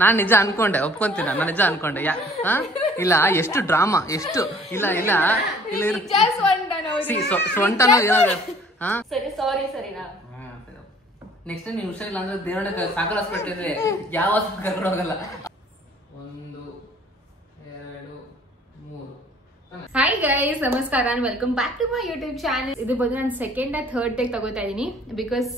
ನಾನ್ ನಿಜ ಅನ್ಕೊಂಡೆ, ಒಪ್ಕೊಂತೀನಿ, ನಾನು ನಿಜ ಅನ್ಕೊಂಡೆ. ಇಲ್ಲ ಎಷ್ಟು ಡ್ರಾಮಾ, ಎಷ್ಟು ಇಲ್ಲ ಇಲ್ಲ ಇಲ್ಲ ಸೊಂಟನೋ ಏನಾದ್ರು. ನೆಕ್ಸ್ಟ್ ಟೈಮ್ ನೀವು ಹುಷಾರಿಲ್ಲ ಅಂದ್ರೆ ದೇವಣ್ಣ ಸಾಕರ್ ಹಾಸ್ಪಿಟಲ್ ಇದೆ, ಯಾವ ಹಾಸ್ಪಿಟಲ್ ಕರ್ಕೊಂಡು ಹೋಗಲ್ಲ. 1 2 3. ಹಾಯ್ ಗೈಸ್, ನಮಸ್ಕಾರ and welcome back to my YouTube channel. ಇದು ಬಂದು ನಾನು ಸೆಕೆಂಡ್ ಥರ್ಡ್ ಟೇಕ್ ತಗೋತಾ ಇದೀನಿ ಬಿಕಾಸ್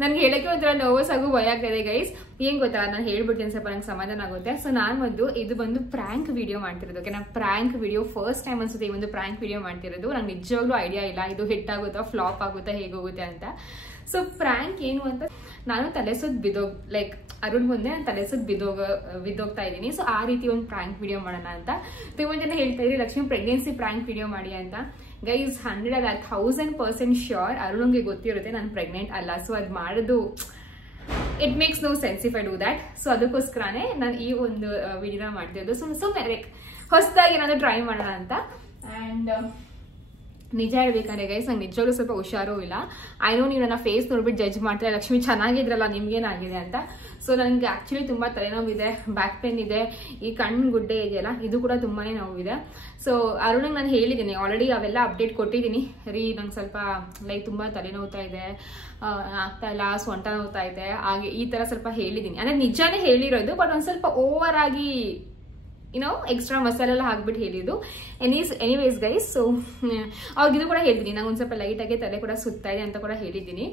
ನನ್ಗೆ ಹೇಳಕ್ಕೆ ಒಂಥರ ನರ್ವಸ್ ಆಗು ಭಯ ಆಗ್ತಾ ಇದೆ ಗೈಸ್. ಏನ್ ಗೊತ್ತಾ, ನಾನು ಹೇಳ್ಬಿಡ್ತೀನಿ, ಸ್ವಲ್ಪ ನಂಗೆ ಸಮಾಧಾನ ಆಗುತ್ತೆ. ಸೊ ನಾನು ಇದು ಬಂದು ಪ್ರಾಂಕ್ ವಿಡಿಯೋ ಮಾಡ್ತಿರೋದು. ಓಕೆ, ನಾನು ಪ್ರಾಂಕ್ ವಿಡಿಯೋ ಫಸ್ಟ್ ಟೈಮ್ ಅನ್ಸುತ್ತೆ ಈ ಒಂದು ಪ್ರಾಂಕ್ ವಿಡಿಯೋ ಮಾಡ್ತಿರೋದು. ನಂಗೆ ನಿಜವಾಗ್ಲೂ ಐಡಿಯಾ ಇಲ್ಲ ಇದು ಹಿಟ್ ಆಗುತ್ತಾ ಫ್ಲಾಪ್ ಆಗುತ್ತಾ ಹೇಗೋಗುತ್ತೆ ಅಂತ. ಸೊ ಪ್ರಾಂಕ್ ಏನು ಅಂತ, ನಾನು ತಲೆಸುದ್ ಲೈಕ್ ಅರುಣ್ ಮುಂದೆ ನಾನು ತಲೆಸುದ್ ಬಿದ್ದೋಗ್ತಾ ಇದ್ದೀನಿ. ಸೊ ಆ ರೀತಿ ಒಂದು ಪ್ರಾಂಕ್ ವಿಡಿಯೋ ಮಾಡೋಣ ಅಂತ. ತುಂಬ ಜನ ಹೇಳ್ತಾ ಇದ್ರಿ ಲಕ್ಷ್ಮಿ ಪ್ರೆಗ್ನೆನ್ಸಿ ಪ್ರಾಂಕ್ ವಿಡಿಯೋ ಮಾಡಿ ಅಂತ. ಗೈಸ್ 100% ಶ್ಯೂರ್ ಅರುಣ್ಗೆ ಗೊತ್ತಿರುತ್ತೆ ನಾನು ಪ್ರೆಗ್ನೆಂಟ್ ಅಲ್ಲ. ಸೊ ಅದು ಮಾಡೋದು it makes no sense if I do that. So ಅದಕ್ಕೋಸ್ಕರನೇ ನಾನು ಈ ಒಂದು ವಿಡಿಯೋನ ಮಾಡ್ತಿರೋದು. ಸುಮ್ಮನೆ ಲೈಕ್ ಹೊಸದಾಗಿ ಏನಾದ್ರು ಟ್ರೈ ಮಾಡೋಣ ಅಂತ. ಆ್ಯಂಡ್ ನಿಜ ಹೇಳ್ಬೇಕಂದ್ರೆ ಗೈಸ್, ನಂಗೆ ನಿಜವಾಗ್ಲೂ ಸ್ವಲ್ಪ ಹುಷಾರೂ ಇಲ್ಲ. ಐ ನೋ ನೀವು ನನ್ನ ಫೇಸ್ ನೋಡ್ಬಿಟ್ಟು ಜಡ್ಜ್ ಮಾಡ್ತಾರೆ, ಲಕ್ಷ್ಮಿ ಚೆನ್ನಾಗಿದ್ರಲ್ಲ ನಿಮ್ಗೇನಾಗಿದೆ ಅಂತ. ಸೊ ನನಗೆ ಆಕ್ಚುಲಿ ತುಂಬಾ ತಲೆನೋವಿದೆ, ಬ್ಯಾಕ್ ಪೇನ್ ಇದೆ, ಈ ಕಣ್ಣು ಗುಡ್ಡೆ ಇದೆಯಲ್ಲ ಇದು ಕೂಡ ತುಂಬಾನೇ ನೋವಿದೆ. ಸೊ ಅರುಣ್ಗೆ ನಾನು ಹೇಳಿದ್ದೀನಿ ಆಲ್ರೆಡಿ, ಅವೆಲ್ಲ ಅಪ್ಡೇಟ್ ಕೊಟ್ಟಿದ್ದೀನಿ. ನಂಗೆ ಸ್ವಲ್ಪ ಲೈಕ್ ತುಂಬಾ ತಲೆನೋವ್ತಾ ಇದೆ, ಆಗ್ತಾ ಇಲ್ಲ, ಸೊಂಟ ನೋವ್ತಾ ಇದೆ, ಹಾಗೆ ಈ ತರ ಸ್ವಲ್ಪ ಹೇಳಿದ್ದೀನಿ. ಅಂದ್ರೆ ನಿಜಾನೇ ಹೇಳಿರೋದು, ಬಟ್ ಒಂದ್ ಸ್ವಲ್ಪ ಓವರ್ ಆಗಿ ಎಕ್ಸ್ಟ್ರಾ ಮಸಾಲೆ ಎಲ್ಲ ಹಾಕ್ಬಿಟ್ಟು ಹೇಳಿದ್ದು. ಎನಿವೇಸ್ ಗೈಸ್, ಸೊ ಅವ್ರಿಗಿದು ಕೂಡ ಹೇಳ್ತೀನಿ, ನಂಗೆ ಒಂದು ಸ್ವಲ್ಪ ಲೈಟ್ ಆಗಿ ತಲೆ ಕೂಡ ಸುತ್ತಾ ಇದೆ ಅಂತ ಕೂಡ ಹೇಳಿದ್ದೀನಿ.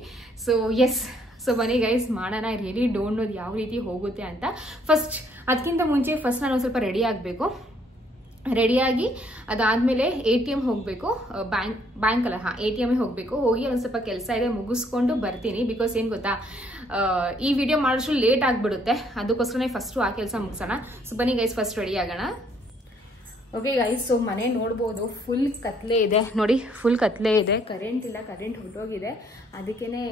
ಸೊ ಎಸ್, ಸೊ ಬನ್ನಿ ಗೈಸ್ ಮಾಡೋಣ. ರಿಯಲಿ ಡೋಂಟ್ ನೋ ಯಾವ ರೀತಿ ಹೋಗುತ್ತೆ ಅಂತ. ಅದಕ್ಕಿಂತ ಮುಂಚೆ ನಾನು ಒಂದು ಸ್ವಲ್ಪ ರೆಡಿ ಆಗಬೇಕು. ರೆಡಿಯಾಗಿ ಅದಾದ್ಮೇಲೆ ATM ಹೋಗ್ಬೇಕು, ಬ್ಯಾಂಕ್ ಅಲ್ಲ, ATM ಹೋಗ್ಬೇಕು. ಹೋಗಿ ಒಂದು ಸ್ವಲ್ಪ ಕೆಲಸ ಇದೆ ಮುಗಿಸ್ಕೊಂಡು ಬರ್ತೀನಿ. ಬಿಕಾಸ್ ಏನ್ ಗೊತ್ತಾ, ಈ ವಿಡಿಯೋ ಮಾಡೋಷ್ಟು ಲೇಟ್ ಆಗ್ಬಿಡುತ್ತೆ, ಅದಕ್ಕೋಸ್ಕರ ಫಸ್ಟ್ ಆ ಕೆಲಸ ಮುಗಿಸೋಣ. ಸೊ ಬನ್ನಿ ಗೈಸ್, ಫಸ್ಟ್ ರೆಡಿ ಆಗೋಣ. ಓಕೆ ಗೈಸ್, ಸೊ ಮನೆ ನೋಡ್ಬೋದು, ಫುಲ್ ಕತ್ಲೆ ಇದೆ ನೋಡಿ, ಫುಲ್ ಕತ್ಲೆ ಇದೆ. ಕರೆಂಟ್ ಇಲ್ಲ, ಕರೆಂಟ್ ಹೊರಟೋಗಿದೆ. ಅದಕ್ಕೇನೆ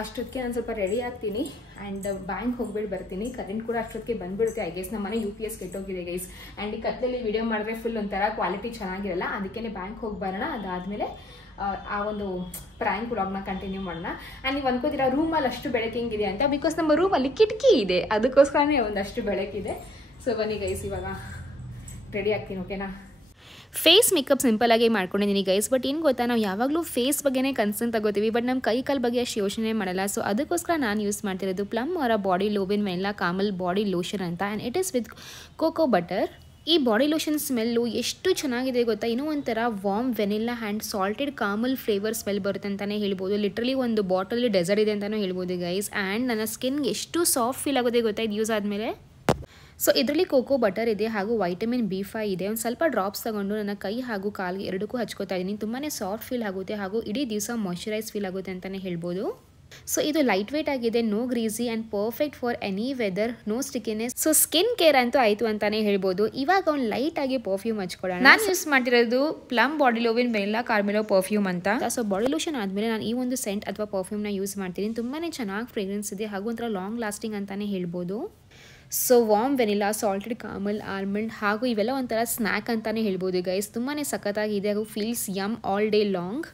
ಅಷ್ಟೊತ್ತಿಗೆ ನಾನು ಸ್ವಲ್ಪ ರೆಡಿ ಆಗ್ತೀನಿ ಆ್ಯಂಡ್ ಬ್ಯಾಂಕ್ ಹೋಗ್ಬಿಟ್ಟು ಬರ್ತೀನಿ. ಕರೆಂಟ್ ಕೂಡ ಅಷ್ಟೊತ್ತಿಗೆ ಬಂದ್ಬಿಡುತ್ತೆ. ಐ ಗೆಸ್ ನಮ್ಮ ಮನೆ UPS ಕೆಟ್ಟೋಗಿದೆ ಗೈಸ್. ಆ್ಯಂಡ್ ಈ ಕತ್ಲೆಯಲ್ಲಿ ವಿಡಿಯೋ ಮಾಡಿದ್ರೆ ಫುಲ್ ಒಂಥರ ಕ್ವಾಲಿಟಿ ಚೆನ್ನಾಗಿರಲ್ಲ. ಅದಕ್ಕೇ ಬ್ಯಾಂಕ್ ಹೋಗಿ ಬರೋಣ. ಅದಾದಮೇಲೆ ಆ ಒಂದು ಪ್ರಾಂಕ್ ವ್ಲಾಗ್ನ ಕಂಟಿನ್ಯೂ ಮಾಡೋಣ. ಆ್ಯಂಡ್ ನೀವು ಅನ್ಕೋತೀರಾ ರೂಮಲ್ಲಿ ಅಷ್ಟು ಬೆಳಕು ಹೆಂಗಿದೆ ಅಂತ. ಬಿಕಾಸ್ ನಮ್ಮ ರೂಮಲ್ಲಿ ಕಿಟಕಿ ಇದೆ, ಅದಕ್ಕೋಸ್ಕರನೇ ಒಂದಷ್ಟು ಬೆಳಕಿದೆ. ಸೊ ಬನ್ನಿ ಗೈಸ್, ಇವಾಗ ರೆಡಿ ಆಗ್ತೀನಿ. ಓಕೆನಾ? ಫೇಸ್ ಮೇಕಪ್ ಸಿಂಪಲ್ ಆಗಿ ಮಾಡ್ಕೊಂಡಿದ್ದೀನಿ ಗೈಸ್. ಬಟ್ ಏನು ಗೊತ್ತಾ, ನಾವು ಯಾವಾಗಲೂ ಫೇಸ್ ಬಗ್ಗೆನೇ ಕನ್ಸರ್ನ್ ತಗೋತೀವಿ, ಬಟ್ ನಮ್ಮ ಕೈ ಕಾಲು ಬಗ್ಗೆ ಅಷ್ಟು ಯೋಚನೆ ಮಾಡಲ್ಲ. ಸೊ ಅದಕ್ಕೋಸ್ಕರ ನಾನು ಯೂಸ್ ಮಾಡ್ತಿರೋದು ಪ್ಲಮ್ ಅವರ body lovin' vanilla caramel body lotion ಅಂತ. And it is with cocoa butter. ಈ ಬಾಡಿ ಲೋಷನ್ ಸ್ಮೆಲ್ಲು ಎಷ್ಟು ಚೆನ್ನಾಗಿದೆ ಗೊತ್ತಾ, ಇನ್ನೂ ಒಂಥರ warm vanilla and salted caramel flavour smell ಬರುತ್ತೆ ಅಂತಲೇ ಹೇಳ್ಬೋದು. ಲಿಟ್ರಲಿ ಒಂದು ಬಾಟಲ್ ಡೆಸರ್ಟ್ ಇದೆ ಅಂತಲೂ ಹೇಳ್ಬೋದು ಗೈಸ್. ಆ್ಯಂಡ್ ನನ್ನ ಸ್ಕಿನ್ಗೆ ಎಷ್ಟು ಸಾಫ್ಟ್ ಫೀಲ್ ಆಗೋದೇ ಗೊತ್ತಾ ಇದು ಯೂಸ್ ಆದಮೇಲೆ. ಸೊ ಇದರಲ್ಲಿ ಕೋಕೋ ಬಟರ್ ಇದೆ ಹಾಗೂ ವೈಟಮಿನ್ B5 ಇದೆ. ಒಂದು ಸ್ವಲ್ಪ ಡ್ರಾಪ್ಸ್ ತಗೊಂಡು ನನ್ನ ಕೈ ಹಾಗೂ ಕಾಲಿಗೆ ಎರಡಕ್ಕೂ ಹಚ್ಕೋತಾ ಇದ್ದೀನಿ. ತುಂಬಾ ಸಾಫ್ಟ್ ಫೀಲ್ ಆಗುತ್ತೆ ಹಾಗೂ ಇಡೀ ದಿವಸ ಮಾಯ್ಶ್ಚರೈಸ್ ಫೀಲ್ ಆಗುತ್ತೆ ಅಂತಲೇ ಹೇಳ್ಬೋದು. ಸೊ ಇದು ಲೈಟ್ ವೇಟ್ ಆಗಿದೆ, no greasy and perfect for any weather, no stickiness. So skin care ಅಂತೂ ಆಯಿತು ಅಂತಲೇ ಹೇಳ್ಬೋದು. ಇವಾಗ ಒಂದು ಲೈಟ್ ಆಗಿ ಪರ್ಫ್ಯೂಮ್ ಹಚ್ಕೊಳ್ಳೋಣ. ನಾನು ಯೂಸ್ ಮಾಡ್ತಿರೋದು plum body lovin' vanilla ಕಾರ್ಮೆಲೋ perfume ಅಂತ. ಸೊ ಬಾಡಿ ಲೋಷನ್ ಆದಮೇಲೆ ನಾನು ಈ ಒಂದು ಸೆಂಟ್ ಅಥವಾ ಪರ್ಫ್ಯೂಮ್ನ ಯೂಸ್ ಮಾಡ್ತೀನಿ. ತುಂಬಾ ಚೆನ್ನಾಗಿ ಫ್ರೇಗ್ರೆನ್ಸ್ ಇದೆ ಹಾಗೂ ಒಂಥರ ಲಾಂಗ್ ಲಾಸ್ಟಿಂಗ್ ಅಂತಲೇ ಹೇಳ್ಬೋದು. So warm vanilla, salted caramel, almond ಹಾಗೂ ಇವೆಲ್ಲ ಒಂಥರ ಸ್ನ್ಯಾಕ್ ಅಂತಲೇ ಹೇಳ್ಬೋದು ಗೈಸ್. ತುಂಬಾ ಸಖತ್ತಾಗಿದೆ ಹಾಗೂ feels yum all day long.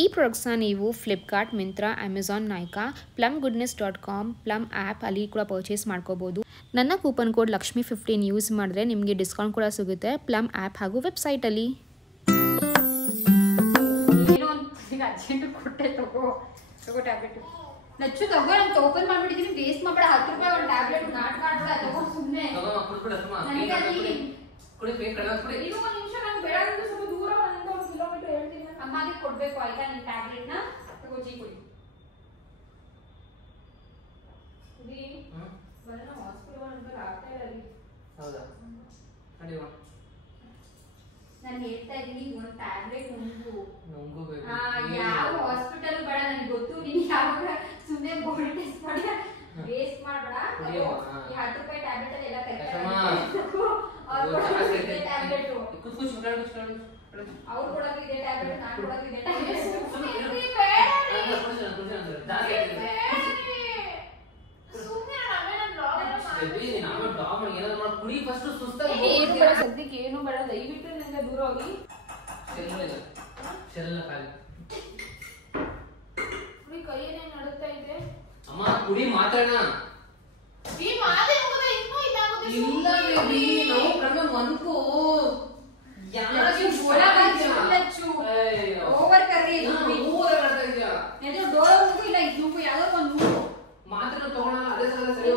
ಈ ಪ್ರಾಡಕ್ಟ್ಸ್ನ ನೀವು Flipkart, Myntra, Amazon, Nykaa, plumgoodness.com, Plum app ಅಲ್ಲಿ ಕೂಡ ಪರ್ಚೇಸ್ ಮಾಡ್ಕೋಬೋದು. ನನ್ನ ಕೂಪನ್ ಕೋಡ್ ಲಕ್ಷ್ಮಿ15 ಯೂಸ್ ಮಾಡಿದ್ರೆ ನಿಮಗೆ ಡಿಸ್ಕೌಂಟ್ ಕೂಡ ಸಿಗುತ್ತೆ ಪ್ಲಮ್ ಆ್ಯಪ್ ಹಾಗೂ ವೆಬ್ಸೈಟಲ್ಲಿ. ನಚ್ಚು ತಗೋ, ನಾನು ಓಪನ್ ಮಾಡ್ಬಿಟ್ಟಿದ್ದೀನಿ, ವೇಸ್ಟ್ ಮಾಡಬೇಡ. 10 ರೂಪಾಯಿ ಒಂದು ಟ್ಯಾಬ್ಲೆಟ್ ನಾಟಕ ಆಡ್ಬೇಡ, ತಗೋ ಸುಮ್ಮನೆ. ಇದು ಒಂದು ನಿಮಿಷ, ನಾನು ಬೇಡ ಅಂದ್ರೆ ಸ್ವಲ್ಪ ದೂರ 1 ಕಿಲೋಮೀಟರ್ ಹೇಳ್ತೀನಿ. ಅಮ್ಮಗೆ ಕೊಡ್ಬೇಕು ಆಯ್ತಾ ನಿನ್ ಟ್ಯಾಬ್ಲೆಟ್ನ? ತಗೋ ಜಿ ಕೊಡಿ. ಬರೋಣ ಹಾಸ್ಪಿಟಲ್ ಅಂತ ಆಗ್ತಾ ಇಲ್ಲ ಅಲ್ಲಿ. ಹೌದಾ? ನಡೆಯುವ. ನಾನು ಹೇಳ್ತಾ ಇದ್ದೀನಿ, ಒಂದು ಟ್ಯಾಬ್ಲೆಟ್ ನುಂಗಬೇಕು. ಯಾವ ಹಾಸ್ಪಿಟಲ್ ಬೇಡ, ನನಗೆ ಗೊತ್ತು. ನೀನು ಯಾವಾಗ ಸುಮ್ಮನೆ ಬಾಡಿ ಟೆಸ್ಟ್ ಮಾಡಿ ವೇಸ್ಟ್ ಮಾಡಬೇಡ. 10 ರೂಪಾಯಿ ಟ್ಯಾಬ್ಲೆಟ್ ಅಲ್ಲಿ ಎಲ್ಲ ಕರೆಕ್ಟ್ ಟ್ಯಾಬ್ಲೆಟ್. ಅವ್ರು ಕೊಡೋದು ಇದೆ ಟ್ಯಾಬ್ಲೆಟ್, ನಾನು ಕೊಡೋದು ಇದೆ ಟ್ಯಾಬ್ಲೆಟ್. ಸದ್ಯಕ್ಕೆ ಏನು ಬೇಡ, ದಯವಿಟ್ಟು ನಿಂದ ದೂರ ಹೋಗಿ. ಕೈಯೇನೇ ನಡುತ್ತಾ ಇದೆ. ಅಮ್ಮ ಕುಡಿ ಮಾತಾಡೋಣ. ಇಲ್ಲ ಬೇಬಿ ನಾವು ಕಡಿಮೆ ಮನ್ಕು ಓವರ್ ಕರ್ರಿ ಮಾತ್ರ ತಗೊಳ್ಳೋಣ. ಅದೇ ಸರಿ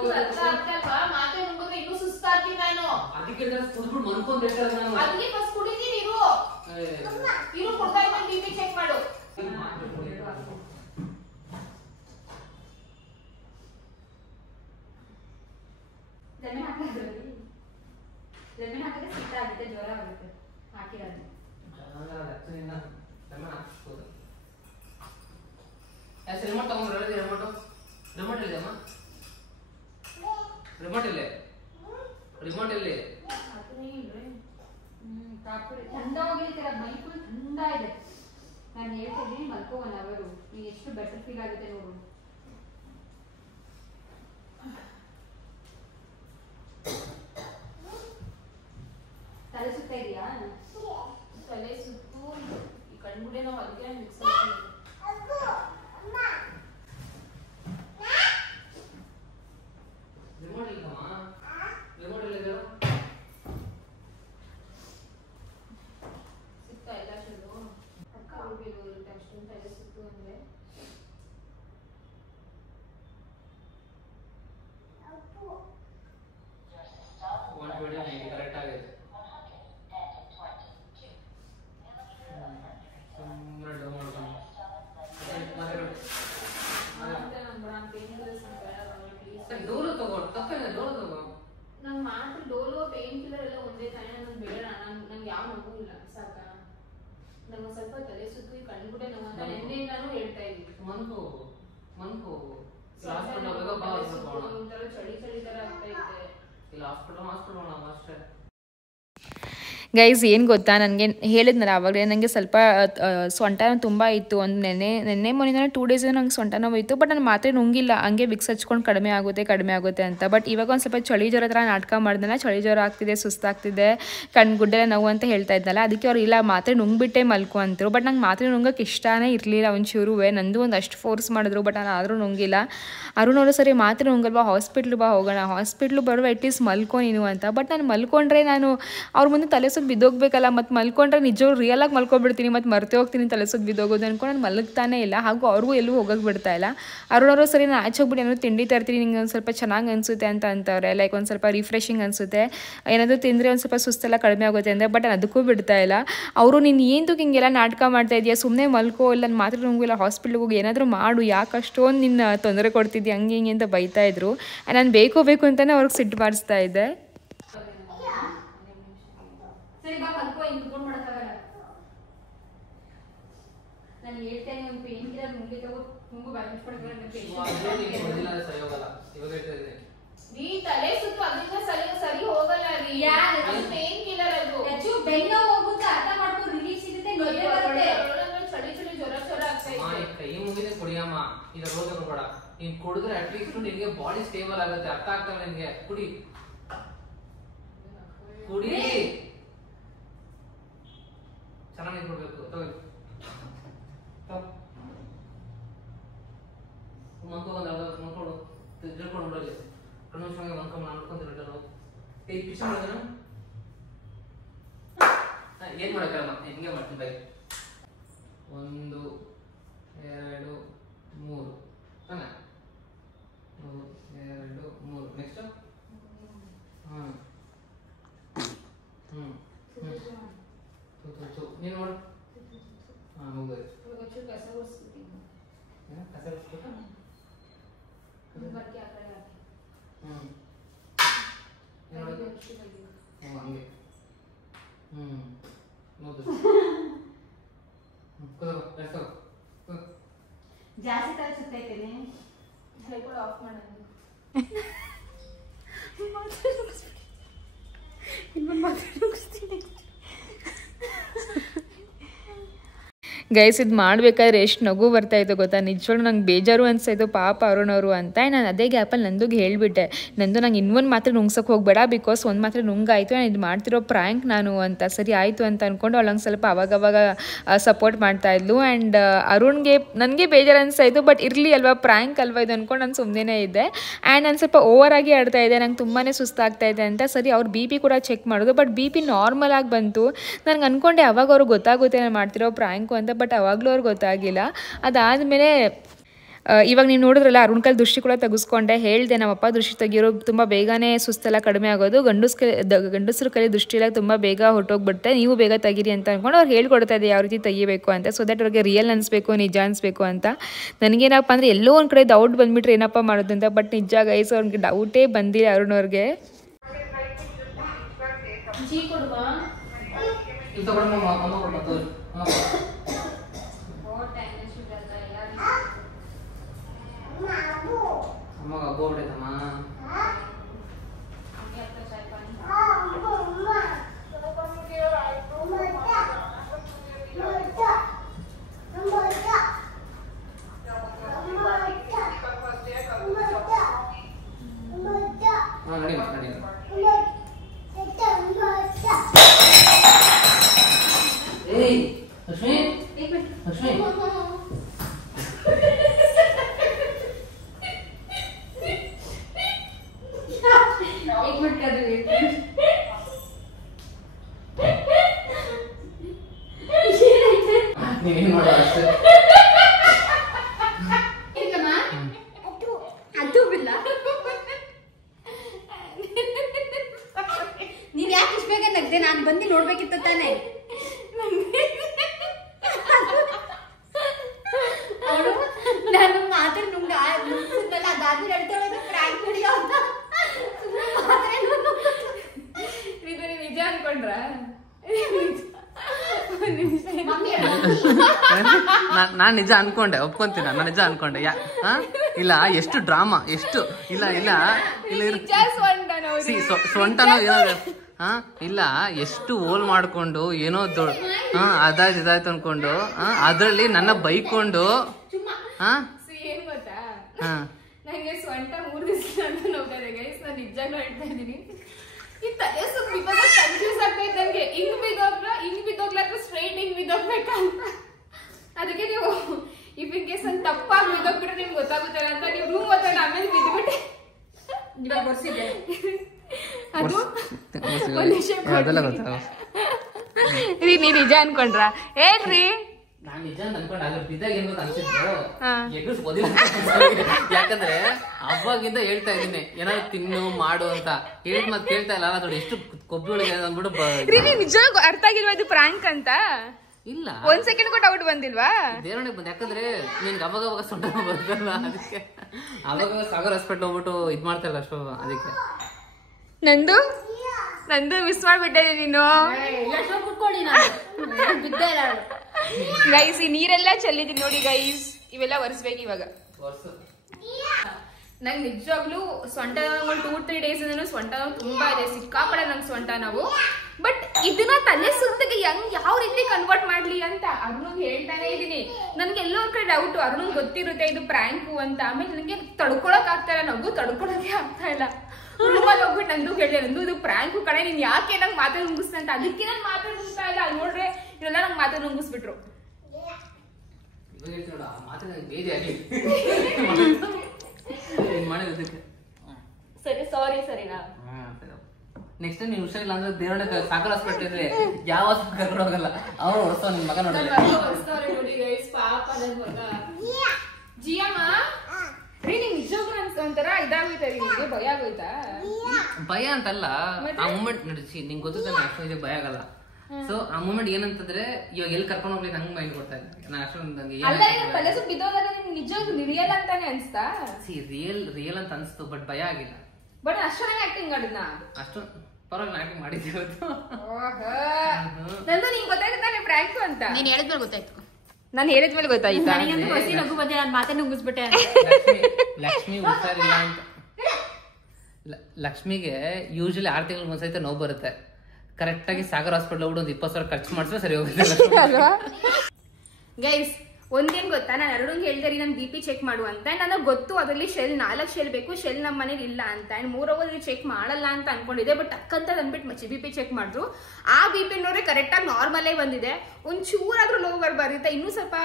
ಮಾತೆ ನುಂಗಿದ್ರೆ ಇನ್ನೂ ಸುಸ್ತಾಗ್ತೀನಿ ನಾನು. ಅದಕ್ಕೆ ಕುಡ್ಬಿಟ್ಟು ಮನ್ಕೊಂಡ್ ಹೇಳ್ತಾರೆ ನಾನು. ಅದಕ್ಕೆ ಫಸ್ಟ್ ಕುಡಿತೀನಿ ಇರು ಕೊಡ್ತಾ ಇದ್ದೀನಿ. ಟಿವಿ ಚೆಕ್ ಮಾಡು. ಲೆಮನ್ ಹಾಕಿದ್ರೆ ಸಿಟ್ಟ ಆಗುತ್ತೆ, ಜ್ವರ ಆಗುತ್ತೆ. ಹಾಕಿರೋದು ರಿಮೋಟ್ ತಗೊಂಡ್ರೆ ರಿಮೋಟ್ ಇದೆ ಅಮ್ಮ. ರಿಮೋಟ್ ಇಲ್ಲೇ ಚಂದ ಹೋಗಿರ್ತೀರ. ಮೈ ಫುಲ್ ಚಂದ ಇದೆ. ನಾನು ಹೇಳ್ತಿದ್ದೀನಿ ಮಲ್ಕೋ 1 ಅವರು ನೀನು ಎಷ್ಟು ಬೆಟರ್ ಫೀಲ್ ಆಗುತ್ತೆ ನೋಡು. ತಲೆ ಸುತ್ತ ಇದೆಯಾ? ತಲೆ ಸುತ್ತು ಈ ಕಣ್ಗುಡೆ ನಾವು ಅದಕ್ಕೆ ಮಿಕ್ಸ್ ಮಾಡ್ತೀವಿ. ರಿಮೋಟ್ ಇಲ್ಲಮ್ಮ. ರಿಮೋಟ್ ಇಲ್ಲ ಸಿಗ್ತಾ ಇಲ್ಲ ಶುರು ಅಕ್ಕ ಹೋಗ್ಬೇಕು ಅಷ್ಟೊಂದು ತಲೆ ಸುತ್ತು ಅಂದ್ರೆ. ಕರೆಕ್ಟ್ ಆಗೈತೆ. ಡೋಲೋ ತಗೋ, ತಪ್ಪೇನೆ ಡೋಲೋ ತಗೋ. ನಂಗೆ ಮಾತ್ರ ಡೋಲೋ ಪೇನ್ ಕಿಲ್ಲರ್ ಎಲ್ಲ ಒಂದೇ ತಾನೇ. ನಂಗೆ ಬೇಡ, ನಂಗೆ ಯಾವ ನೋವು ಇಲ್ಲ ಸಾಕ. ನಂಗೆ ಸ್ವಲ್ಪ ತಲೆ ಸುತ್ತು ಈ ಕಣ್ಗುಡೆ ನೋವು ಅಂತ ನಿನ್ನೆಯಿಂದಾನು ಹೇಳ್ತಾ ಇದ್ದೀನಿ. ಮನ್ಕೋ ಹಾಸ್ಪಿಟಲ್ ಒಂಥರ ಚಳಿ ತರ ಆಗ್ತಾ ಇದೆ. ಇಲ್ಲ ಹಾಸ್ಪಿಟಲ್ ಹೋಗೋಣ ಅಷ್ಟೇ. ಗೈಸ್ ಏನು ಗೊತ್ತಾ, ನನಗೆ ಹೇಳಿದ್ನಲ್ಲ ಆವಾಗಲೇ ನನಗೆ ಸ್ವಲ್ಪ ಸೊಂಟ ತುಂಬ ಇತ್ತು. ಒಂದು ನೆನ್ನೆ ಮೊನ್ನೆ 2 ಡೇಸ್ ನಂಗೆ ಸೊಂಟ ನೋವು ಇತ್ತು. ಬಟ್ ನಾನು ಮಾತ್ರೆ ನುಂಗಿಲ್ಲ, ಹಂಗೆ ವಿಕ್ಸ್ ಹಚ್ಕೊಂಡು ಕಡಿಮೆ ಆಗುತ್ತೆ ಅಂತ. ಬಟ್ ಇವಾಗ ಒಂದು ಸ್ವಲ್ಪ ಚಳಿ ಜ್ವರ ಥರ ನಾಟಕ ಮಾಡಿದ್ನಲ್ಲ, ಚಳಿ ಜ್ವರ ಆಗ್ತಿದೆ, ಸುಸ್ತಾಗ್ತಿದೆ, ಗುಡ್ಡೆಲ್ಲ ನೋವು ಅಂತ ಹೇಳ್ತಾ ಇದ್ನಲ್ಲ. ಅದಕ್ಕೆ ಅವ್ರು ಇಲ್ಲ ಮಾತ್ರೆ ನುಂಗ್ಬಿಟ್ಟೆ ಮಲ್ಕು ಅಂತರು. ಬಟ್ ನಂಗೆ ಮಾತ್ರೆ ನುಂಗಕ್ಕೆ ಇಷ್ಟನೇ ಇರಲಿಲ್ಲ ಒಂಚೂರು. ನಂದು ಒಂದಷ್ಟು ಫೋರ್ಸ್ ಮಾಡಿದ್ರು, ಬಟ್ ನಾನು ಆದರೂ ನುಂಗಿಲ್ಲ. ಅರುಣವರು ಸರಿ ಮಾತ್ರೆ ನುಂಗಲ್ವಾ, ಹಾಸ್ಪಿಟ್ಲ್ ಬಾ ಹೋಗೋಣ, ಹಾಸ್ಪಿಟ್ಲು ಬರುವ ಅಟ್ಲೀಸ್ಟ್ ಮಲ್ಕೊ ನೀನು ಅಂತ. ಬಟ್ ನಾನು ಮಲ್ಕೊಂಡ್ರೆ ನಾನು ಅವ್ರ ಮುಂದೆ ತಲೆ ಸುತ್ತ ಬಿದ್ದೋಗ್ಬೇಕಲ್ಲ. ಮತ್ತು ಮಲ್ಕೊಂಡ್ರೆ ನಿಜವಾಗ್ಲೂ ರಿಯಲಾಗಿ ಮಲ್ಕೊಬಿಡ್ತೀನಿ, ಮತ್ತು ಮರ್ತೆ ಹೋಗ್ತೀನಿ ತಲೆ ಸುತ್ತ ಬಿದ್ದೋಗೋದು ಅನ್ಕೊಂಡು ನಾನು ಮಲಗ್ತಾನೆ ಇಲ್ಲ. ಹಾಗೂ ಅವ್ರಿಗೂ ಎಲ್ಲೂ ಹೋಗಕ್ಕೆ ಬಿಡ್ತಾ ಇಲ್ಲ. ಅರುಣವರು ಸರಿ ನಾನು ಆಚೆ ಹೋಗ್ಬಿಟ್ಟು ಏನಾದ್ರು ತಿಂಡಿ ತರ್ತೀನಿ, ನಿಂಗೆ ಒಂದು ಸ್ವಲ್ಪ ಚೆನ್ನಾಗಿ ಅನಿಸುತ್ತೆ ಅಂತ ಅಂತವ್ರೆ. ಲೈಕ್ ಒಂದು ಸ್ವಲ್ಪ ರಿಫ್ರೆಶಿಂಗ್ ಅನಿಸುತ್ತೆ, ಏನಾದರೂ ತಿಂದರೆ ಒಂದು ಸ್ವಲ್ಪ ಸುಸ್ತೆಲ್ಲ ಕಡಿಮೆ ಆಗುತ್ತೆ ಅಂದರೆ. ಬಟ್ ನಾನು ಅದಕ್ಕೂ ಬಿಡ್ತಾ ಇಲ್ಲ. ಅವರು ನೀನು ಏನು ಹಿಂಗೆಲ್ಲ ನಾಟಕ ಮಾಡ್ತಾ ಇದೆಯಾ, ಸುಮ್ಮನೆ ಮಲ್ಕೋ, ಇಲ್ಲ ನಾನು ಮಾತ್ರ ನುಂಗಿಲ್ಲ, ಹಾಸ್ಪಿಟ್ಲಿಗೆ ಹೋಗಿ ಏನಾದರೂ ಮಾಡು, ಯಾಕೆ ಅಷ್ಟೊಂದು ನಿನ್ನ ತೊಂದರೆ ಕೊಡ್ತಿದ್ದೆ ಹಂಗೆ ಹಿಂಗೆ ಅಂತ ಬೈತಾ ಇದ್ರು. ನಾನು ಬೇಕು ಅಂತಲೇ ಅವ್ರಿಗೆ ಸಿಟ್ಟು ಬಾರಿಸ್ತಾ ಇದ್ದೆ. ಸರಿ ಬಾ ಮಲ್ಕೋ, ಹಿಂಗೆ ಕುತ್ಕೊಂಡು ಮಾಡೋಕ್ಕಾಗಲ್ಲ. ನಾನು ಹೇಳ್ತೇನೆ ಒಂದು ಪೇನ್ ಕಿಲ್ಲರ್ ನುಂಗಿ ತಗೋ, ನುಂಗು ನೀ ತಲೆ ಸುತ್ತು ಅದರಿಂದ ಸರಿ ಹೋಗಲ್ಲ ರೀ. ಪೇನ್ ಕಿಲ್ಲರ್ ಅದು ಬೆನ್ನು ಹೋಗುತ್ತೆ, ಅರ್ಥ ಮಾಡ್ಕೊ, ರಿಲೀಫ್ ಸಿಗುತ್ತೆ, ನಿದ್ದೆ ಬರುತ್ತೆ. ಚಳಿ ಜ್ವರ ಆಗ್ತಾ ಇದೆ. ಕೈ ಮುಗಿದ ಕುಡಿಯಮ್ಮ, ಈಗ ರೋಗ ಬೇಡ. ನೀನ್ ಕುಡಿದ್ರೆ ಅಟ್ಲೀಸ್ಟ್ ನಿನ್ಗೆ ಬಾಡಿ ಸ್ಟೇಬಲ್ ಆಗುತ್ತೆ. ಅರ್ಥ ಆಗ್ತವೆ ನಿನ್ಗೆ. ಕುಡಿ ಚೆನ್ನಾಗಿ ಕೊಡ್ಬೇಕು. ಮನ್ಕೊಂಡು ತಿಳ್ಕೊಂಡು ಬಿಡಲಿ. ಕಣ್ಣು ಮನ್ಕೊಂತಿರೋ ಪಿಚ್ ಮಾಡಿದ್ರೆ ಏನ್ ಮಾಡಕ್ಕಲ್ಲ, ಹಿಂಗೆ ಮಾಡ್ತೀನಿ ಬೈ. 1 2 3 ತಾನೆ. 1 2 3 ನೆಕ್ಸ್ಟ್. ನೀನು ನೋಡು. ಹೋಗೋದು ಕಸ ಒರೆಸ್ತೀನಿ. ಕಸ ಒರೆಸ್ಬೇಕು. ಬರ್ತಿ ಆ ಕಡೆ ಹಾಕಿ. ಹಂಗೆ ಜಾಸ್ತಿ ತರ ಸುತ್ತೈತೇನೆ. ಆಫ್ ಮಾಡೋಣ. ಗೈಸ್ ಇದು ಮಾಡಬೇಕಾದ್ರೆ ಎಷ್ಟು ನಗು ಬರ್ತಾಯಿತ್ತು ಗೊತ್ತಾ, ನಿಜವಾಗ್ಲೂ ನಂಗೆ ಬೇಜಾರು ಅನಿಸ್ತಾಯಿತ್ತು ಪಾಪ ಅರುಣವರು ಅಂತ. ನಾನು ಅದೇ ಗ್ಯಾಪಲ್ಲಿ ನಂದುಗೆ ಹೇಳಿಬಿಟ್ಟೆ, ನಂಗೆ ಇನ್ನೊಂದು ಮಾತ್ರ ನುಂಗ್ಸೋಕೆ ಹೋಗಬೇಡ, ಬಿಕಾಸ್ ಒಂದು ಮಾತ್ರ ನುಂಗಾಯಿತು, ನಾನು ಇದು ಮಾಡ್ತಿರೋ ಪ್ರ್ಯಾಂಕ್ ನಾನು ಅಂತ. ಸರಿ ಆಯಿತು ಅಂತ ಅಂದ್ಕೊಂಡು ಅವಳಂಗೆ ಸ್ವಲ್ಪ ಅವಾಗವಾಗ ಸಪೋರ್ಟ್ ಮಾಡ್ತಾಯಿದ್ಲು. ಆ್ಯಂಡ್ ಅರುಣ್ಗೆ ನನಗೆ ಬೇಜಾರು ಅನಿಸ್ತಾಯಿತ್ತು, ಬಟ್ ಇರಲಿ ಅಲ್ವಾ ಪ್ರ್ಯಾಂಕ್ ಅಲ್ವಾ ಇದು ಅಂದ್ಕೊಂಡು ನಾನು ಸುಮ್ಮನೆ ಇದ್ದೆ. ಆ್ಯಂಡ್ ನಾನು ಸ್ವಲ್ಪ ಓವರಾಗಿ ಆಡ್ತಾ ಇದ್ದೆ, ನಂಗೆ ತುಂಬಾ ಸುಸ್ತಾಗ್ತಾ ಇದೆ ಅಂತ. ಸರಿ ಅವ್ರು ಬಿ ಪಿ ಕೂಡ ಚೆಕ್ ಮಾಡೋದು, ಬಟ್ ಬಿ ಪಿ ನಾರ್ಮಲ್ ಆಗಿ ಬಂತು. ನನಗೆ ಅಂದ್ಕೊಂಡೆ ಅವಾಗ ಅವ್ರಿಗೆ ಗೊತ್ತಾಗುತ್ತೆ ನಾನು ಮಾಡ್ತಿರೋ ಪ್ರ್ಯಾಂಕು ಅಂತ, ಬಟ್ ಅವಾಗಲೂ ಅವ್ರಿಗೆ ಗೊತ್ತಾಗಿಲ್ಲ. ಅದಾದಮೇಲೆ ಇವಾಗ ನೀವು ನೋಡಿದ್ರಲ್ಲ ಅರುಣ್ ಕೈಲಿ ದೃಷ್ಟಿ ಕೂಡ ತೆಗೆಸ್ಕೊಂಡೆ. ಹೇಳಿದೆ ನಮ್ಮಪ್ಪ ದೃಷ್ಟಿ ತೆಗಿಯೋರು ತುಂಬ ಬೇಗನೆ ಸುಸ್ತೆಲ್ಲ ಕಡಿಮೆ ಆಗೋದು, ಗಂಡಸ್ರ ಕೈಲಿ ದೃಷ್ಟಿ ಎಲ್ಲ ತುಂಬ ಬೇಗ ಹೊಟ್ಟೋಗ್ಬಿಡುತ್ತೆ, ನೀವು ಬೇಗ ತೆಗೀರಿ ಅಂತ ಅಂದ್ಕೊಂಡು ಅವ್ರು ಹೇಳ್ಕೊಡ್ತಾ ಇದೆ ಯಾವ ರೀತಿ ತೆಗಿಬೇಕು ಅಂತ. ಸೊ ದಟ್ ಅವ್ರಿಗೆ ರಿಯಲ್ ಅನಿಸ್ಬೇಕು, ನಿಜ ಅನಿಸ್ಬೇಕು ಅಂತ. ನನಗೇನಪ್ಪ ಅಂದರೆ ಎಲ್ಲೋ ಒಂದು ಕಡೆ ಡೌಟ್ ಬಂದುಬಿಟ್ರೆ ಏನಪ್ಪ ಮಾಡೋದು ಅಂತ, ಬಟ್ ನಿಜ ಗೈಸ್ ಅವ್ರಿಗೆ ಡೌಟೇ ಬಂದಿಲ್ಲ ಅರುಣ್ ಅವ್ರಿಗೆ. ನೀನ್ ಯಾಕೆ ಇಷ್ಟ ಬೇಗ ನಗ್ದೆ? ನಾನು ಬಂದು ನೋಡ್ಬೇಕಿತ್ತು ತಾನೆ. ಅವಳು ನಾನು ಮಾತ್ರ ನುಂಗಿದ್ಮೇಲೆ ಅದಾದ್ಮೇಲೆ ಹೇಳ್ತಾಳೆ ಫ್ರಾಂಕ್ ವಿಡಿಯೋ ಅಂತ. ಇದು ನೀವು ನಿಜ ಅನ್ಕೊಂಡ್ರ? ನಾನ್ ನಿಜ ಅನ್ಕೊಂಡೆ, ಒಪ್ಕೊಂತೀನಿ, ನಾನು ನಿಜ ಅನ್ಕೊಂಡೆ. ಇಲ್ಲ ಎಷ್ಟು ಡ್ರಾಮಾ, ಎಷ್ಟು ಇಲ್ಲ ಇಲ್ಲ ಇಲ್ಲ ಸೊಂಟನೋ ಏನೋ ಇಲ್ಲ ಎಷ್ಟು ಓಲ್ ಮಾಡ್ಕೊಂಡು ಏನೋ ಅದಾಯ್ತು ಇದಾಯ್ತು ಅನ್ಕೊಂಡು ಅದ್ರಲ್ಲಿ ನನ್ನ ಬೈಕೊಂಡು ಏನ್ ಗೊತ್ತಾ, ನಂಗೆ ಸೊಂಟ 3 ದಿವಸ ಅಂತ ನೋಡ್ತಾರೆ ಗೈಸ್. ನಾನು ನಿಜಾಗ್ಲೂ ಹೇಳ್ತಾ ಇದ್ದೀನಿ, ಈ ತಲೆ ಸುತ್ತ ಇವಾಗ ಕನ್ಫ್ಯೂಸ್ ಆಗ್ತಾ ಇತ್ತು ನಂಗೆ. ಹಿಂಗ್ ಬಿದ್ದೋಗ್ಲ ಅಥವಾ ಸ್ಟ್ರೈಟ್ ಹಿಂಗ್ ಬಿದ್ದೋಗ್ಬೇಕಂತ. ಅದಕ್ಕೆ ನೀವು ಇಫ್ ಇನ್ ಕೇಸ್ ನಾನು ತಪ್ಪಾಗಿ ಬಿದ್ದೋಗ್ಬಿಟ್ರೆ ನಿಮ್ಗೆ ಗೊತ್ತಾಗುತ್ತಲ್ಲ ಅಂತ ನೀವು ರೂಮ್ ಗೊತ್ತಾಗ ಆಮೇಲೆ ಬಿದ್ದುಬಿಟ್ಟೆ ಇವಾಗ ಬರ್ಸಿದ್ದೆ. ಅದು ರೀ ನೀವ್ ನಿಜ ಅನ್ಕೊಂಡ್ರ? ಹೇಳ್ರಿ. ನಾನ್ ನಿಜ ಅನ್ಕೊಂಡೆ, ಅದ್ರ ಬಿದ್ದಾಗ ಏನ್ ಗೊತ್ತ ಅನ್ಸಿತ್ತು, ಎಗರ್ಸ್ಬೋದಿಲ್ಲ. ಯಾಕಂದ್ರೆ ಅವಾಗಿಂದ ಹೇಳ್ತಾ ಇದೀನಿ ಏನಾದ್ರು ತಿನ್ನು ಮಾಡು ಅಂತ, ಹೇಳಿದ್ ಮತ್ತೆ ಕೇಳ್ತಾ ಇಲ್ಲ. ಅದ್ರ ಎಷ್ಟು ಕೊಬ್ಬೊಳಗೆ ಅಂದ್ಬಿಟ್ಟು ನಿಜ ಅರ್ಥ ಆಗಿಲ್ವಾ ಇದು ಪ್ರ್ಯಾಂಕ್ ಅಂತ? ಇಲ್ಲ, 1 ಸೆಕೆಂಡ್ ಕೂಡ ಡೌಟ್ ಬಂದಿಲ್ವಾ? ದೇವರಣಿಗೆ ಬಂದ. ಯಾಕಂದ್ರೆ ನಿನ್ಗೆ ಅವಾಗ ಸೊಂಟ ಬರ್ತಲ್ಲ, ಅದಕ್ಕೆ ಅವಾಗ ಸಾಗರ್ ಹಾಸ್ಪಿಟ್ಲ್ ಹೋಗ್ಬಿಟ್ಟು ಇದ್ ಮಾಡ್ತಾರಲ್ಲ ಅಷ್ಟು, ಅದಕ್ಕೆ ನಂದು ಮಿಸ್ ಮಾಡ್ಬಿಟ್ಟೆ ನೀನು. ಗೈಸ್ ಈ ನೀರೆಲ್ಲ ಚೆಲ್ಲಿದೀನಿ ನೋಡಿ ಗೈಸ್, ಇವೆಲ್ಲ ಒರೆಸ್ಬೇಕು ಇವಾಗ. ನಂಗೆ ನಿಜವಾಗ್ಲೂ ಸೊಂಟ 2-3 ಡೇಸ್ ಸೊಂಟ ತುಂಬಾ ಇದೆ, ಸಿಕ್ಕಾಪಡೆ ನಂಗೆ ಸೊಂಟ ನಾವು. ಬಟ್ ಇದನ್ನ ತಲೆ ಸುತ್ತಿಗೆ ಯಾವ ರೀತಿ ಕನ್ವರ್ಟ್ ಮಾಡ್ಲಿ ಅಂತ ಅರುಣ್ಗೆ ಹೇಳ್ತಾನೆ ಇದೀನಿ. ನನ್ಗೆ ಎಲ್ಲೋ ಒಂದ್ ಕಡೆ ಡೌಟ್, ಅರುಣ್ಗೆ ಗೊತ್ತಿರುತ್ತೆ ಇದು ಪ್ರ್ಯಾಂಕು ಅಂತ. ಆಮೇಲೆ ನನಗೆ ತಡ್ಕೊಳಕ್ ಆಗ್ತಾ ಇಲ್ಲ, ನಗು ತಡ್ಕೊಳಕ್ಕೆ ಆಗ್ತಾ ಇಲ್ಲ. ರೂಮಲ್ಲಿ ಹೋಗ್ಬಿಟ್ಟು ನಂದು ಹೇಳಿದೆ, ನಂದು ಇದು ಪ್ರ್ಯಾಂಕು ಕಡೆ, ನೀನ್ ಯಾಕೆ ನಂಗೆ ಮಾತ್ರ ನುಂಗಿಸ್ತ ಅಂತ. ಅದಕ್ಕೆ ನಾನು ಮಾತ್ರ ನುಂಗಿಸ್ತಾ ಇಲ್ಲ. ಅಲ್ಲಿ ನೋಡ್ರೆ ಇವರೆಲ್ಲ ನಂಗೆ ಮಾತ್ರ ನುಂಗಿಸ್ಬಿಟ್ರು. ಸರಿ ಸಾರಿ ಸರಿನಾ? ನೆಕ್ಸ್ಟ್ ಟೈಮ್ ನೀವು ಹುಷಾರಿಲ್ಲ ಅಂದ್ರೆ ದೇವಣ್ಣ ಸಾಗರ್ ಹಾಸ್ಪಿಟಲ್ ಇದ್ರೆ ಯಾವ ಹಾಸ್ಪಿಟಲ್ ಕರ್ಕೊಂಡು ಹೋಗಲ್ಲ, ಅವ್ರು ಹೊಡ್ತಾವ ನಿಮ್ ಮಗ ನೋಡಿ. ಜಿಯಮ್ಮ ರೀ ನಿಂಗೆ ನಿಜವಾಗ್ಲೂ ಒಂಥರ ಇದಾಗೋಯ್ತಾ, ನಿಮಗೆ ಭಯ ಆಗೋಯ್ತಾ? ಭಯ ಅಂತಲ್ಲ, ಆ ಮೂಮೆಂಟ್ ನಡೆಸಿ ನಿಂಗೆ ಗೊತ್ತಾನೆ ಅಷ್ಟೊಂದು ಭಯ ಆಗಲ್ಲ. ಸೊ ಆ ಮೂಮೆಂಟ್ ಏನಂತಂದ್ರೆ ಇವಾಗ ಎಲ್ಲಿ ಕರ್ಕೊಂಡು ಹೋಗ್ಲಿ ನಂಗೆ ಮೈಂಡ್ ಕೊಡ್ತಾ ಇದೆ. ನಾನು ಅಷ್ಟೊಂದು ನಿಜವಾಗ್ಲೂ ರಿಯಲ್ ಅಂತಾನೆ ಅನ್ಸ್ತಾ? ರಿಯಲ್ ಅಂತ ಅನ್ಸ್ತು, ಬಟ್ ಭಯ ಆಗಿಲ್ಲ. ಬಟ್ ಅಷ್ಟೊಂದು ಆಕ್ಟಿಂಗ್ ಮಾಡಿದ್ನ? ಅಷ್ಟೊಂದು ಪರವಾಗಿಲ್ಲ ಆಕ್ಟಿಂಗ್ ಮಾಡಿದ್ದೆ ಇವತ್ತು. ನಂದು ನಿಂಗೆ ಗೊತ್ತಾಯ್ತು ತಾನೆ ಪ್ರ್ಯಾಂಕು ಅಂತ? ನೀನ್ ಹೇಳಿದ್ಮೇಲೆ ಗೊತ್ತಾಯ್ತು. ನಾನು ಹೇಳಿದ್ಮೇಲೆ ಗೊತ್ತಾಯ್ತಾ? ನಗು ಬಂದೆ, ನಾನು ಮಾತೇ ನುಂಗಿಸ್ಬಿಟ್ಟೆ. ಲಕ್ಷ್ಮಿ ಹುಷಾರಿಲ್ಲ ಅಂತ. ಲಕ್ಷ್ಮಿಗೆ ಯೂಶಲಿ 6 ತಿಂಗಳು ಒಂದ್ಸೈತೆ ನೋವು ಬರುತ್ತೆ. ಕರೆಕ್ಟ್ ಆಗಿ ಸಾಗರ್ ಹಾಸ್ಪಿಟಲ್ ಹೋಗ್ಬಿಟ್ಟು 20,000 ಖರ್ಚು ಮಾಡಿದ್ರೆ ಸರಿ ಹೋಗುತ್ತೆ. ಗೈಸ್ ಒಂದೇನ್ ಗೊತ್ತಾ, ನಾನು ಅರುಣ್ಗೆ ಹೇಳ್ದೆ ರೀ ನನ್ BP ಚೆಕ್ ಮಾಡು ಅಂತ. ನನಗೆ ಗೊತ್ತು ಅದರಲ್ಲಿ ಶೆಲ್ 4 ಶೆಲ್ ಬೇಕು, ಶೆಲ್ ನಮ್ಮ ಮನೇಲಿ ಇಲ್ಲ ಅಂತ. ಅಂಡ್ ಮೂರವಲ್ಲಿ ಚೆಕ್ ಮಾಡಲ್ಲ ಅಂತ ಅನ್ಕೊಂಡಿದ್ದೆ. ಬಟ್ ಅಕ್ಕಂತ ಅಂದ್ಬಿಟ್ಟು BP ಚೆಕ್ ಮಾಡಿದ್ರು. ಆ BP ನೋಡ್ರೆ ಕರೆಕ್ಟ್ ಆಗಿ ನಾರ್ಮಲೇ ಬಂದಿದೆ. ಒಂಚೂರಾದ್ರೂ ಲೋ ಬರಬಾರಿತ್ತ, ಇನ್ನೂ ಸ್ವಲ್ಪ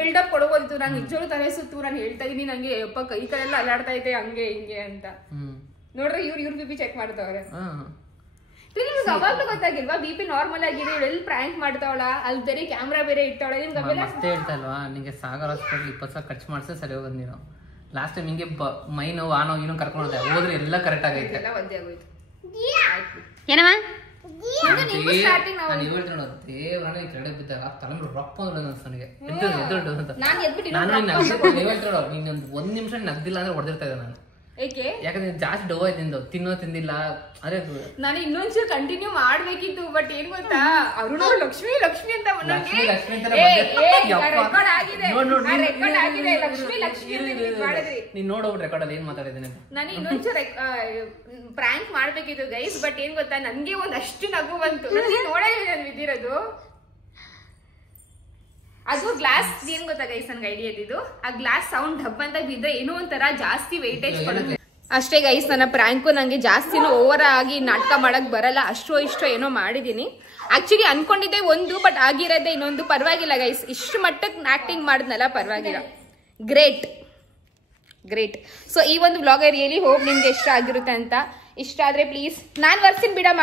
ಬಿಲ್ಡಪ್ ಕೊಡಬಹುದಿತ್ತು. ನಾನು ನಿಜವೂ ತಲೆ ಸುತ್ತು, ನಾನು ಹೇಳ್ತಾ ಇದೀನಿ ನಂಗೆ ಯಪ್ಪ ಕೈ ಕಡೆಲ್ಲ ಅಲ್ಲಾಡ್ತಾ ಇದೆ ಹಂಗೆ ಹಿಂಗೆ ಅಂತ. ನೋಡ್ರೆ ಇವ್ರ BP ಚೆಕ್ ಮಾಡ್ತಾವ್ರೆ. ನಿಮ್ಗೆ ಅವಾಗ್ಲೂ ಗೊತ್ತಾಗಿಲ್ವಾ BP ನಾರ್ಮಲ್ ಆಗಿದೆ, ಎಲ್ಲಿ ಪ್ರ್ಯಾಂಕ್ ಮಾಡ್ತಾವಳ, ಅಲ್ಲಿ ಬೇರೆ ಕ್ಯಾಮ್ರಾ ಬೇರೆ ಇಟ್ಟವಳ. ನಿಮ್ಗೆ ಮಸ್ತ್ ಹೇಳ್ತಾ ಇಲ್ವಾ, ನಿಂಗೆ ಸಾಗರ್ ಹಾಸ್ಪಿಟಲ್ 20 ಸಾವಿರ ಖರ್ಚು ಮಾಡ್ಸೇ ಸರಿ ಹೋಗೋದು ನೀನು. ಲಾಸ್ಟ್ ಟೈಮ್ ಹಿಂಗೆ ಮೈ ನೋವು ಆ ನೋವು ಇನ್ನೂ ಕರ್ಕೊಂಡು ಹೋದ್ರೆ ಎಲ್ಲ ಕರೆಕ್ಟ್ ಆಗೈತೆ. ಎಲ್ಲ ಒದ್ದೆ ಆಗೋಯ್ತು. ಏನಮ್ಮ ದೇವ್ರನ್ನ ಕೆಳಗೆ ಬಿದ್ದಾಗ ತಲೆ ರೊಪ್ಪ ನನಗೆ ನಾನು ಎದ್ಬಿಟ್ಟು ನೀನೊಂದು 1 ನಿಮಿಷ ನಗ್ದಿಲ್ಲ ಅಂದ್ರೆ ಹೊಡೆದಿರ್ತಾ ಇದ್ದೆ ನಾನು. ಯಾಕಂದ್ರೆ ಜಾಸ್ತಿ ಡೋ ಆಯ್ತು, ತಿಂದಿಲ್ಲ. ಅದೇ ನಾನು ಇನ್ನೊಂದ್ಸಲ ಕಂಟಿನ್ಯೂ ಮಾಡ್ಬೇಕಿತ್ತು. ಬಟ್ ಏನ್ ಗೊತ್ತಾ, ಅರುಣ ಲಕ್ಷ್ಮಿ ಲಕ್ಷ್ಮಿ ಅಂತ ನೀನ್ ನೋಡ್ಬಿಟ್ಟು ರೆಕಾರ್ಡ್ ಅಲ್ಲಿ ಏನ್ ಮಾತಾಡಿದ್ದೇನೆ. ನಾನು ಇನ್ನೊಂದ್ಸಲ ಪ್ರ್ಯಾಂಕ್ ಮಾಡ್ಬೇಕಿತ್ತು ಗೈಸ್. ಬಟ್ ಏನ್ ಗೊತ್ತಾ, ನನ್ಗೆ ಒಂದಷ್ಟು ನಗು ಬಂತು. ನೋಡೇ ನಾನು ಬಿದ್ದಿರೋದು. ಅದು ಗ್ಲಾಸ್ ಏನ್ ಗೊತ್ತಾ ಗೈಸ್, ನನ್ಗೆ ಐಡಿಯಾ ಇದ್ದಿದ್ದು ಆ ಗ್ಲಾಸ್ ಸೌಂಡ್ ಡಬ್ ಅಂತ ಬಿದ್ರೆ ಏನೋ ಒಂಥರ ಜಾಸ್ತಿ ವೆಯ್ಟೇಜ್ ಕೊಡುತ್ತೆ ಅಷ್ಟೇ ಗೈಸ್. ನನ್ನ ಪ್ರ್ಯಾಂಕು ನಂಗೆ ಜಾಸ್ತಿನೂ ಓವರ್ ಆಗಿ ನಾಟಕ ಮಾಡಕ್ ಬರಲ್ಲ. ಅಷ್ಟೋ ಇಷ್ಟೋ ಏನೋ ಮಾಡಿದೀನಿ. ಆಕ್ಚುಲಿ ಅನ್ಕೊಂಡಿದ್ದೆ ಒಂದು, ಬಟ್ ಆಗಿರೋದೇ ಇನ್ನೊಂದು. ಪರವಾಗಿಲ್ಲ ಗೈಸ್, ಇಷ್ಟು ಮಟ್ಟಕ್ಕೆ ಆಕ್ಟಿಂಗ್ ಮಾಡಿದ್ನಲ್ಲ, ಪರವಾಗಿಲ್ಲ. ಗ್ರೇಟ್. ಸೊ ಈ ಒಂದು ವ್ಲಾಗ್ ರಿಯಲಿ ಹೋಪ್ ನಿಮ್ಗೆ ಇಷ್ಟ ಆಗಿರುತ್ತೆ ಅಂತ. ಇಷ್ಟ ಆದ್ರೆ ಪ್ಲೀಸ್, ನಾನು ವರ್ಸ್ತೀನಿ ಬಿಡಮ್ಮ.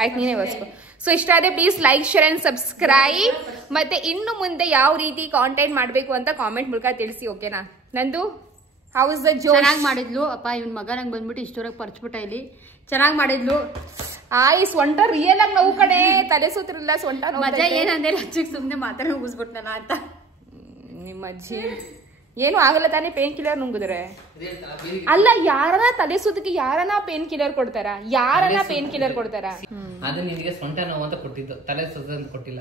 ಆಯ್ತು, ನೀನೇ ವರ್ಸ್ಕೊ. ಸೊ ಇಷ್ಟ ಆದ್ರೆ please like, share and subscribe. ಮತ್ತೆ ಇನ್ನು ಮುಂದೆ ಯಾವ ರೀತಿ ಕಾಂಟೆಂಟ್ ಮಾಡಬೇಕು ಅಂತ ಕಾಮೆಂಟ್ ಮೂಲಕ ತಿಳಿಸಿ, ಓಕೆನಾ? ನಂದು ಹೌಸ್ ದ ಜೋ ಚೆನ್ನಾಗಿ ಮಾಡಿದ್ಲು ಅಪ್ಪ. ಇವನ್ ಮಗ ನಂಗೆ ಬಂದ್ಬಿಟ್ಟು ಇಷ್ಟೊರಗೆ ಪರ್ಚ್ಬಿಟ್ಟ ಇಲ್ಲಿ. ಚೆನ್ನಾಗಿ ಮಾಡಿದ್ಲು. ಸೊಂಟ ರಿಯಲ್ ಆಗಿ ನೋವು ಕಡೆ, ತಲೆ ಸುತ್ತಿರಲ್ಲ ಸೊಂಟ. ಮಜಾ ಏನಂದ್ರೆ ಲಚ್ಚಿಗೆ ಸುಮ್ಮನೆ ಮಾತಾಡಿ ಮುಗಿಸ್ಬಿಟ್ನಲ್ಲ ಅಂತ. ನಿಮ್ಮ ಅಜ್ಜಿ ಏನು ಆಗಲ್ಲ ತಾನೇ ಪೇನ್ ಕಿಲ್ಲರ್ ನುಂಗಿದ್ರೆ? ಅಲ್ಲ, ಯಾರನ ತಲೆ ಸುತ್ತಕ್ಕೆ ಯಾರನ ಪೇನ್ ಕಿಲ್ಲರ್ ಕೊಡ್ತಾರ? ಅದು ನಿನಗೆ ಸೊಂಟ ನೋವು ಅಂತ ಕೊಟ್ಟಿದ್ದು, ತಲೆ ಸುತ್ತ ಅಂತ ಕೊಟ್ಟಿಲ್ಲ.